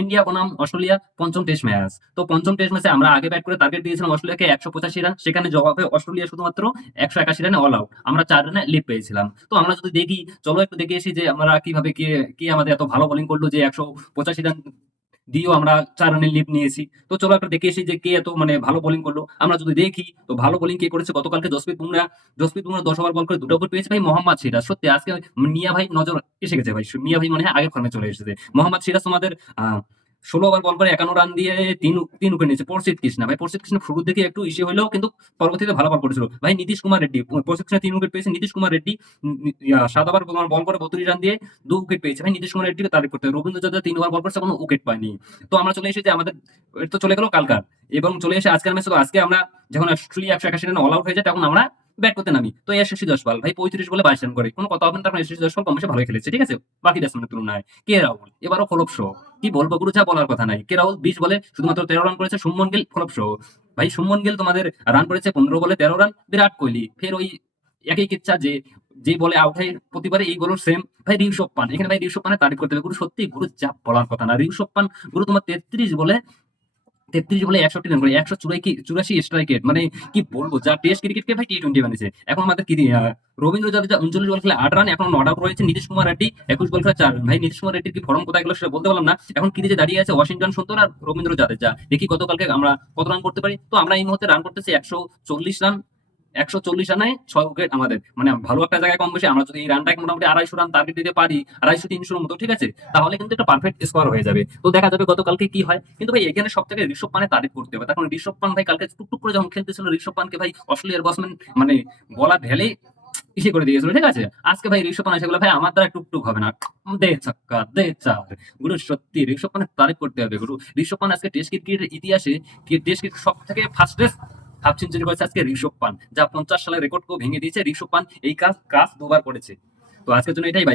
India বনাম Australia পঞ্চম test match. তো পঞ্চম টেস্ট ম্যাচে আমরা আগে ব্যাট করে টার্গেট দিয়েছিলাম অস্ট্রেলিয়াকে 185 রান, সেখানে জবাবে অস্ট্রেলিয়া শুধুমাত্র 181 রানে অল আউট, আমরা 4 রানে লিড পেয়েছিলাম। তো আমরা যদি দেখি, চলো একটু দেখে এসি যে আমরা কিভাবে কে আমাদের এত ভালো বোলিং করলো যে 185 রান দিয়েও আমরা 4 রানের লিড নিয়েছি। তো চলো একটা দেখে এসি যে কে এত মানে ভালো বোলিং করলো। আমরা যদি দেখি তো ভালো বোলিং কে করেছে গতকালকে জসপ্রীত বুমরা 10 ওভার বল করে 2টা উইকেট পেয়েছে ভাই মোহাম্মদ সিরাজ। সত্যি আজকে মিয়া ভাই নজর এসে গেছে ভাই। মিয়া ভাই মনে হয় আগের ফর্মে চলে এসেছে। মোহাম্মদ সিরাজ তোমাদের 16 ওভার বল করে 51 রান দিয়ে 3 উইকেট নিয়েছে। প্রসিদ্ধ কৃষ্ণা ভাই, প্রসিদ্ধ কৃষ্ণ শুরুর দিকে একটু ইস্যু হলেও কিন্তু পরবর্তীতে ভালো বল করেছিল ভাই। নীতিশ কুমার রেড্ডি, প্রসিদ্ধ কৃষ্ণ 3 উইকেট পেয়েছে। নীতিশ কুমার রেড্ডি 7 ওভার বল করে 32 রান দিয়ে 2 উইকেট পেয়েছে ভাই। নীতিশ কুমার রেড্ডিকে তারিফ করতে হবে। রবীন্দ্র জাদেজা 3 ওভার বল করছে, কোনো উইকেট পায়নি। তো আমরা চলে এসেছি আমাদের, এটা তো চলে গেল কালকার, এবং চলে এসে আজকের ম্যাচে। তো আজকে আমরা যখন অস্ট্রেলিয়া 181 রানে অল আউট হয়ে যায় তখন আমরা ব্যাট করতে নামি। তো এসএসসি জয়সওয়াল ভাই 35 বলে 22 রান করে, কোনো কথা হবে না, তখন এসএসসি জয়সওয়াল কম বেশি ভালোই খেলেছে, ঠিক আছে বাকি ব্যাটসম্যানের তুলনায়। কে রাহুল এবারও ফ্লপ শো, কি বলবো গুরু, যা বলার কথা নাই। কে রাহুল 20 বলে শুধুমাত্র 13 রান করেছে। শুভমন গিল ফ্লপ শো ভাই। শুভমন গিল তোমাদের রান করেছে 15 বলে 13 রান। বিরাট কোহলি ফের ওই একই কিচ্ছা, যে যে বলে আউট হয় প্রতিবারে এই গুলোর সেম ভাই। ঋষভ পান, এখানে ভাই ঋষভ পানের তারিফ করতে হবে গুরু, সত্যি গুরু যা বলার কথা না। ঋষভ পান গুরু তোমার 33 বলে 61 রান করে 184 স্ট্রাইক রেট, মানে কি বলবো, যা টেস্ট ক্রিকেটকে ভাই টি20 বানিয়েছে। এখন আমাদের কি রবীন্দ্র জাদেজা 39 বল খেলে 8 রান, এখন নট আউট রয়েছে। নীতিশ কুমার রেড্ডি 21 বল খেলে 4 রান। ভাই নীতিশ কুমার রেড্ডির কি ফর্ম কোথায় গেল সেটা বলতে পারলাম না। এখন ক্রিজে দাঁড়িয়ে আছে ওয়াশিংটন সুন্দর আর রবীন্দ্র জাদেজা। দেখি গতকালকে আমরা কত রান করতে পারি। তো আমরা এই মুহূর্তে রান করতেছি 140 রান। 140 রানে 6 উইকেট আমাদের, মানে ভালো একটা জায়গায় কম বেশি। আমরা যদি এই রানটাকে মোটামুটি 250 রান টার্গেট দিতে পারি, 250-300 মতো, ঠিক আছে, তাহলে কিন্তু একটা পারফেক্ট স্কোর হয়ে যাবে। তো দেখা যাবে গতকালকে কি হয়। কিন্তু ভাই এখানে সব থেকে ঋষভ পানের তারিফ করতে হবে। তখন ঋষভ পান ভাই কালকে টুকটুক করে যখন খেলতেছিল, ঋষভ পানকে ভাই অস্ট্রেলিয়ার ব্যাটসম্যান মানে বলা ঢেলেই ইসে করে দিয়েছিল, ঠিক আছে। আজকে ভাই ঋষভ পান এসে বলে ভাই আমার দ্বারা টুকটুক হবে না, দে ছক্কা দে চার। গুরু সত্যি ঋষভ পানের তারিফ করতে হবে গুরু। ঋষভ পান আজকে টেস্ট ক্রিকেটের ইতিহাসে টেস্ট ক্রিকেট সব থেকে ফাস্টেস্ট হাফ সেঞ্চুরি করেছে আজকে ঋষভ পান, যা 50 সালের রেকর্ডকেও ভেঙে দিয়েছে। ঋষভ পান এই কাজ 2বার করেছে। তো আজকের জন্য এটাই ভাই।